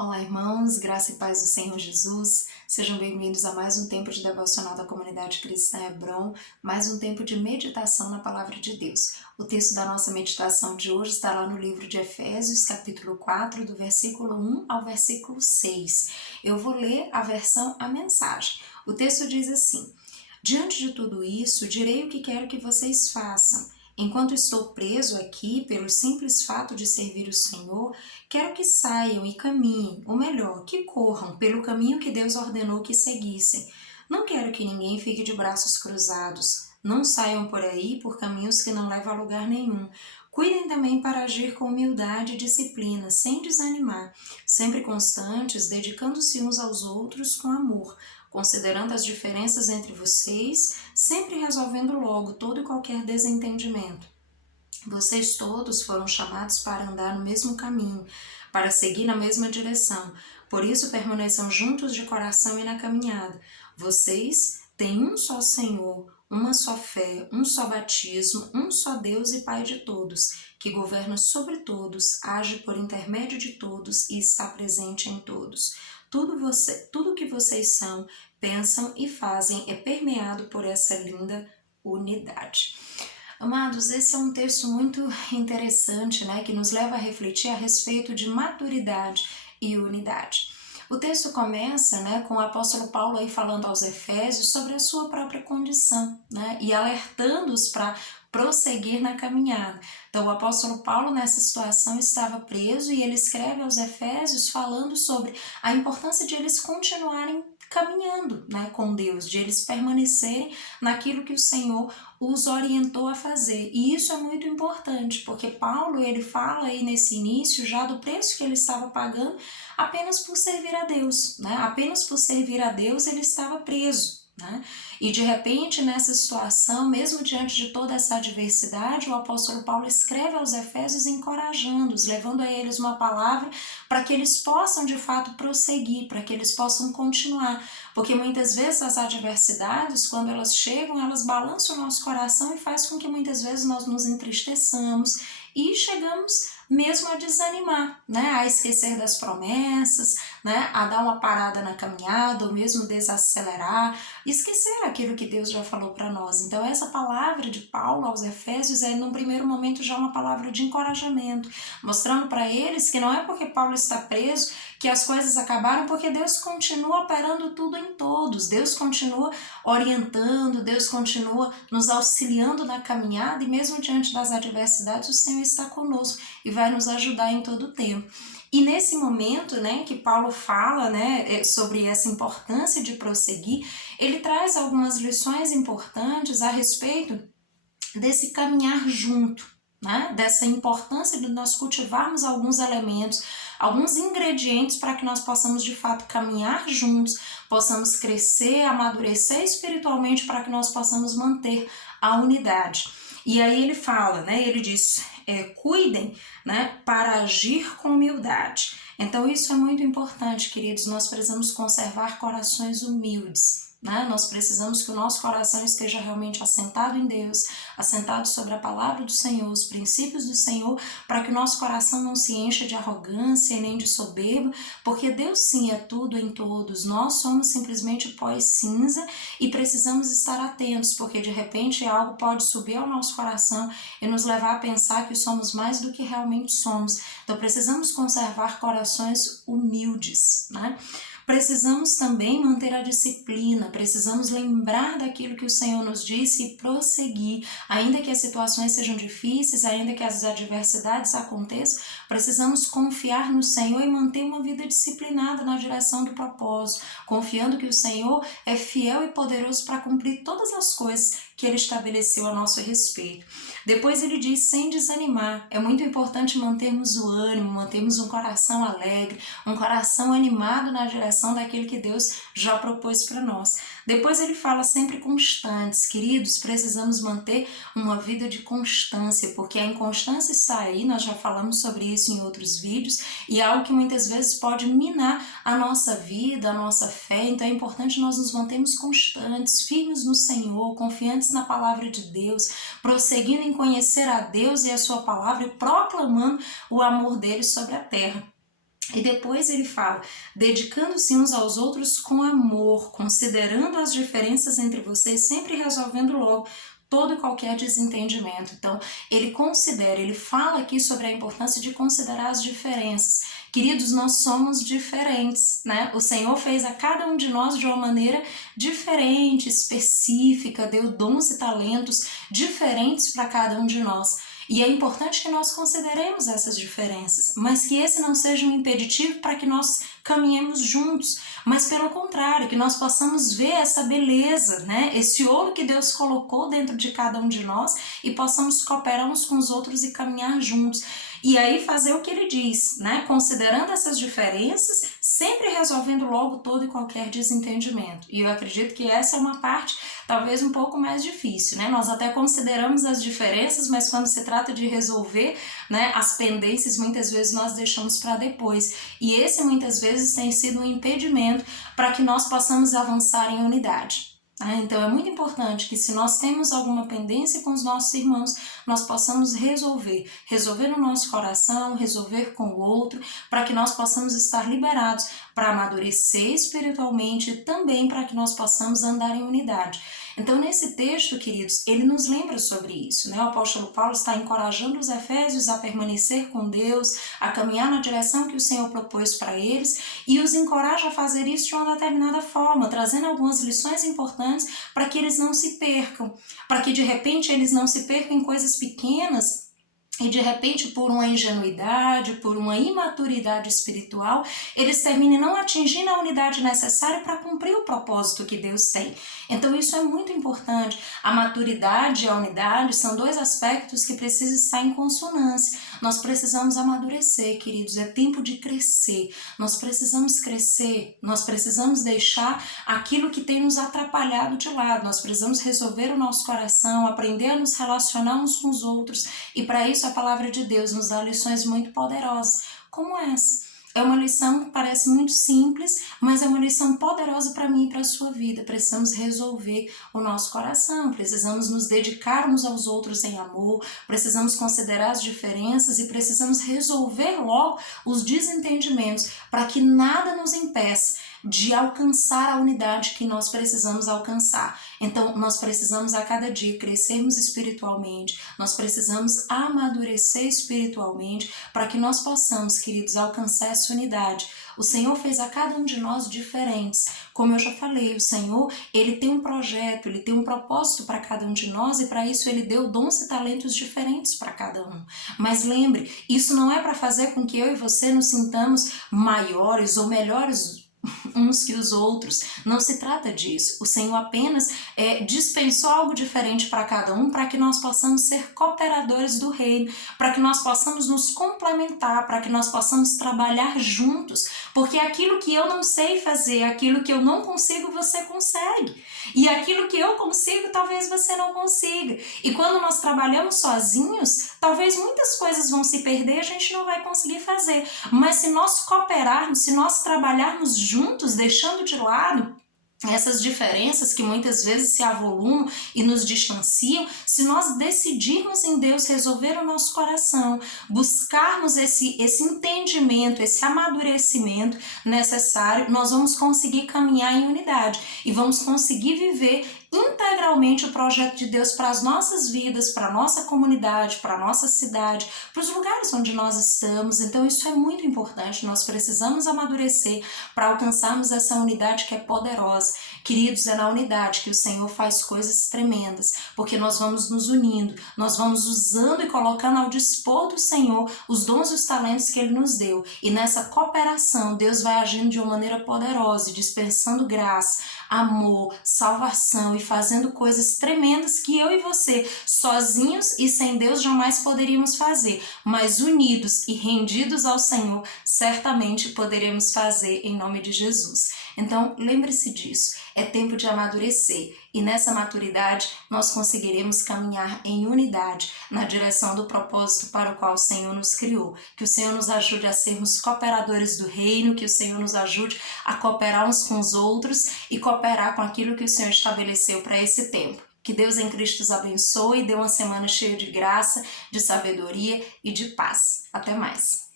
Olá, irmãos, graça e paz do Senhor Jesus. Sejam bem-vindos a mais um tempo de devocional da comunidade cristã Hebron, mais um tempo de meditação na palavra de Deus. O texto da nossa meditação de hoje está lá no livro de Efésios, capítulo 4, do versículo 1 ao versículo 6. Eu vou ler a versão A Mensagem. O texto diz assim: Diante de tudo isso, direi o que quero que vocês façam. Enquanto estou preso aqui pelo simples fato de servir o Senhor, quero que saiam e caminhem, ou melhor, que corram pelo caminho que Deus ordenou que seguissem. Não quero que ninguém fique de braços cruzados. Não saiam por aí por caminhos que não levam a lugar nenhum. Cuidem também para agir com humildade e disciplina, sem desanimar, sempre constantes, dedicando-se uns aos outros com amor, considerando as diferenças entre vocês, sempre resolvendo logo todo e qualquer desentendimento. Vocês todos foram chamados para andar no mesmo caminho, para seguir na mesma direção. Por isso permaneçam juntos de coração e na caminhada. Vocês têm um só Senhor, uma só fé, um só batismo, um só Deus e Pai de todos, que governa sobre todos, age por intermédio de todos e está presente em todos. Tudo que vocês são, pensam e fazem é permeado por essa linda unidade. Amados, esse é um texto muito interessante, né, que nos leva a refletir a respeito de maturidade e unidade. O texto começa, né, com o apóstolo Paulo aí falando aos Efésios sobre a sua própria condição, né, e alertando-os para prosseguir na caminhada. Então, o apóstolo Paulo nessa situação estava preso e ele escreve aos Efésios falando sobre a importância de eles continuarem caminhando, né, com Deus, de eles permanecerem naquilo que o Senhor os orientou a fazer. E isso é muito importante, porque Paulo ele fala aí nesse início já do preço que ele estava pagando apenas por servir a Deus, né? Apenas por servir a Deus ele estava preso, né? E de repente nessa situação, mesmo diante de toda essa adversidade, o apóstolo Paulo escreve aos Efésios encorajando-os, levando a eles uma palavra para que eles possam de fato prosseguir, para que eles possam continuar, porque muitas vezes as adversidades, quando elas chegam, elas balançam o nosso coração e faz com que muitas vezes nós nos entristeçamos e chegamos mesmo a desanimar, né? A esquecer das promessas, né? A dar uma parada na caminhada, ou mesmo desacelerar, esquecer aquilo que Deus já falou para nós. Então essa palavra de Paulo aos Efésios é, num primeiro momento, já uma palavra de encorajamento, mostrando para eles que não é porque Paulo está preso que as coisas acabaram, porque Deus continua operando tudo em todos, Deus continua orientando, Deus continua nos auxiliando na caminhada, e mesmo diante das adversidades o Senhor está conosco e vai nos ajudar em todo o tempo. E nesse momento, né, que Paulo fala, né, sobre essa importância de prosseguir, ele traz algumas lições importantes a respeito desse caminhar junto, né, dessa importância de nós cultivarmos alguns elementos, alguns ingredientes para que nós possamos de fato caminhar juntos, possamos crescer, amadurecer espiritualmente, para que nós possamos manter a unidade. E aí ele fala, né, ele diz, cuidem, né, para agir com humildade. Então isso é muito importante, queridos, nós precisamos conservar corações humildes, né? Nós precisamos que o nosso coração esteja realmente assentado em Deus, assentado sobre a palavra do Senhor, os princípios do Senhor, para que o nosso coração não se encha de arrogância e nem de soberba, porque Deus sim é tudo em todos, nós somos simplesmente pó e cinza e precisamos estar atentos, porque de repente algo pode subir ao nosso coração e nos levar a pensar que somos mais do que realmente somos. Então precisamos conservar corações humildes, né? Precisamos também manter a disciplina, precisamos lembrar daquilo que o Senhor nos disse e prosseguir, ainda que as situações sejam difíceis, ainda que as adversidades aconteçam, precisamos confiar no Senhor e manter uma vida disciplinada na direção do propósito, confiando que o Senhor é fiel e poderoso para cumprir todas as coisas que Ele estabeleceu a nosso respeito. Depois ele diz, sem desanimar, é muito importante mantermos o ânimo, mantermos um coração alegre, um coração animado na direção daquilo que Deus já propôs para nós. Depois ele fala sempre constantes, queridos, precisamos manter uma vida de constância, porque a inconstância está aí, nós já falamos sobre isso em outros vídeos, e é algo que muitas vezes pode minar a nossa vida, a nossa fé. Então é importante nós nos mantermos constantes, firmes no Senhor, confiantes na palavra de Deus, prosseguindo em conhecer a Deus e a sua palavra e proclamando o amor dele sobre a terra. E depois ele fala, dedicando-se uns aos outros com amor, considerando as diferenças entre vocês, sempre resolvendo logo todo e qualquer desentendimento. Então, ele considera, ele fala aqui sobre a importância de considerar as diferenças. Queridos, nós somos diferentes, né? O Senhor fez a cada um de nós de uma maneira diferente, específica, deu dons e talentos diferentes para cada um de nós. E é importante que nós consideremos essas diferenças, mas que esse não seja um impeditivo para que nós caminhemos juntos, mas pelo contrário, que nós possamos ver essa beleza, né? Esse ouro que Deus colocou dentro de cada um de nós e possamos cooperar uns com os outros e caminhar juntos. E aí fazer o que ele diz, né? Considerando essas diferenças, sempre resolvendo logo todo e qualquer desentendimento. E eu acredito que essa é uma parte talvez um pouco mais difícil, né? Nós até consideramos as diferenças, mas quando se trata de resolver, né, as pendências, muitas vezes nós deixamos para depois. E esse muitas vezes tem sido um impedimento para que nós possamos avançar em unidade. Então é muito importante que, se nós temos alguma pendência com os nossos irmãos, nós possamos resolver no nosso coração, resolver com o outro, para que nós possamos estar liberados para amadurecer espiritualmente e também para que nós possamos andar em unidade. Então, nesse texto, queridos, ele nos lembra sobre isso, né? O apóstolo Paulo está encorajando os efésios a permanecer com Deus, a caminhar na direção que o Senhor propôs para eles, e os encoraja a fazer isso de uma determinada forma, trazendo algumas lições importantes para que eles não se percam, para que de repente eles não se percam em coisas pequenas, e de repente, por uma ingenuidade, por uma imaturidade espiritual, eles terminem não atingindo a unidade necessária para cumprir o propósito que Deus tem. Então isso é muito importante. A maturidade e a unidade são dois aspectos que precisam estar em consonância. Nós precisamos amadurecer, queridos, é tempo de crescer. Nós precisamos crescer, nós precisamos deixar aquilo que tem nos atrapalhado de lado. Nós precisamos resolver o nosso coração, aprender a nos relacionar uns com os outros, e para isso a palavra de Deus nos dá lições muito poderosas, como essa. É uma lição que parece muito simples, mas é uma lição poderosa para mim e para a sua vida. Precisamos resolver o nosso coração, precisamos nos dedicar uns aos outros em amor, precisamos considerar as diferenças e precisamos resolver logo os desentendimentos para que nada nos impeça de alcançar a unidade que nós precisamos alcançar. Então, nós precisamos a cada dia crescermos espiritualmente, nós precisamos amadurecer espiritualmente para que nós possamos, queridos, alcançar essa unidade. O Senhor fez a cada um de nós diferentes. Como eu já falei, o Senhor, ele tem um projeto, ele tem um propósito para cada um de nós, e para isso ele deu dons e talentos diferentes para cada um. Mas lembre, isso não é para fazer com que eu e você nos sintamos maiores ou melhores uns que os outros. Não se trata disso. O Senhor apenas dispensou algo diferente para cada um, para que nós possamos ser cooperadores do reino, para que nós possamos nos complementar, para que nós possamos trabalhar juntos, porque aquilo que eu não sei fazer, aquilo que eu não consigo, você consegue, e aquilo que eu consigo, talvez você não consiga. E quando nós trabalhamos sozinhos, talvez muitas coisas vão se perder, a gente não vai conseguir fazer. Mas se nós cooperarmos, se nós trabalharmos juntos, deixando de lado essas diferenças que muitas vezes se avolumam e nos distanciam, se nós decidirmos em Deus resolver o nosso coração, buscarmos esse entendimento, esse amadurecimento necessário, nós vamos conseguir caminhar em unidade e vamos conseguir viver integralmente o projeto de Deus para as nossas vidas, para a nossa comunidade, para a nossa cidade, para os lugares onde nós estamos. Então isso é muito importante, nós precisamos amadurecer para alcançarmos essa unidade que é poderosa. Queridos, é na unidade que o Senhor faz coisas tremendas, porque nós vamos nos unindo, nós vamos usando e colocando ao dispor do Senhor os dons e os talentos que Ele nos deu, e nessa cooperação Deus vai agindo de uma maneira poderosa, dispensando graça, amor, salvação e fazendo coisas tremendas que eu e você, sozinhos e sem Deus, jamais poderíamos fazer, mas unidos e rendidos ao Senhor, certamente poderemos fazer em nome de Jesus. Então, lembre-se disso, é tempo de amadurecer, e nessa maturidade nós conseguiremos caminhar em unidade na direção do propósito para o qual o Senhor nos criou. Que o Senhor nos ajude a sermos cooperadores do reino, que o Senhor nos ajude a cooperar uns com os outros e cooperar com aquilo que o Senhor estabeleceu para esse tempo. Que Deus em Cristo os abençoe e dê uma semana cheia de graça, de sabedoria e de paz. Até mais!